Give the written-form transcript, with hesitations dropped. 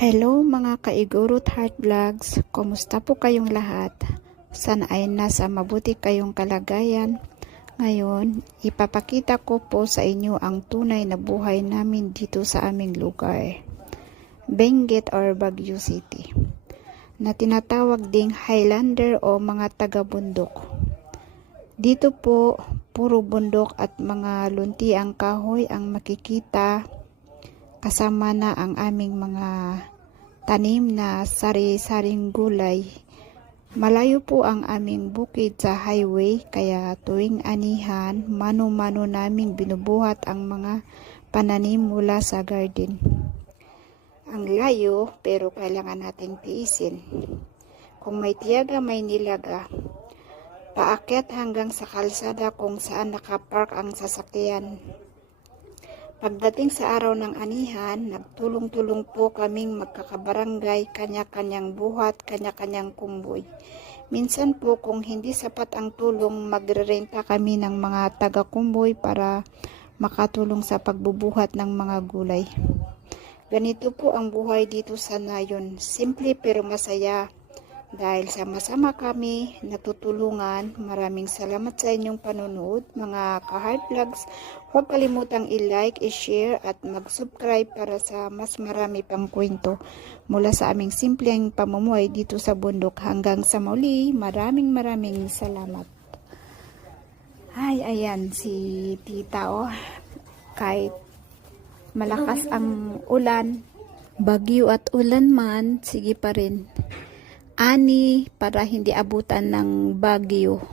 Hello mga kaigurot heart vlogs, kumusta po kayong lahat? Sana ay nasa mabuti kayong kalagayan. Ngayon, ipapakita ko po sa inyo ang tunay na buhay namin dito sa aming lugar, Benguet or Baguio City, na tinatawag ding Highlander o mga taga-bundok. Dito po, puro bundok at mga lunti ang kahoy ang makikita, kasama na ang aming mga tanim na sari-saring gulay. Malayo po ang aming bukid sa highway, kaya tuwing anihan, mano-mano naming binubuhat ang mga pananim mula sa garden. Ang layo, pero kailangan nating tiisin. Kung may tiyaga, may nilaga. Paakyat hanggang sa kalsada kung saan nakapark ang sasakyan. Pagdating sa araw ng anihan, nagtulong-tulong po kaming magkakabarangay, kanya-kanyang buhat, kanya-kanyang kumboy. Minsan po kung hindi sapat ang tulong, magrerenta kami ng mga taga-kumboy para makatulong sa pagbubuhat ng mga gulay. Ganito po ang buhay dito sa Nayon. Simple pero masaya. Dahil sama-sama kami natutulungan. Maraming salamat sa inyong panonood, mga ka-heart vlogs. Huwag kalimutang i-like, i-share at mag-subscribe para sa mas marami pang kwento mula sa aming simpleng pamumuhay dito sa bundok. Hanggang sa muli, maraming salamat. Ay, ayan si tita kahit malakas ang ulan, bagyo at ulan man, sige pa rin. Ani para hindi abutan ng bagyo.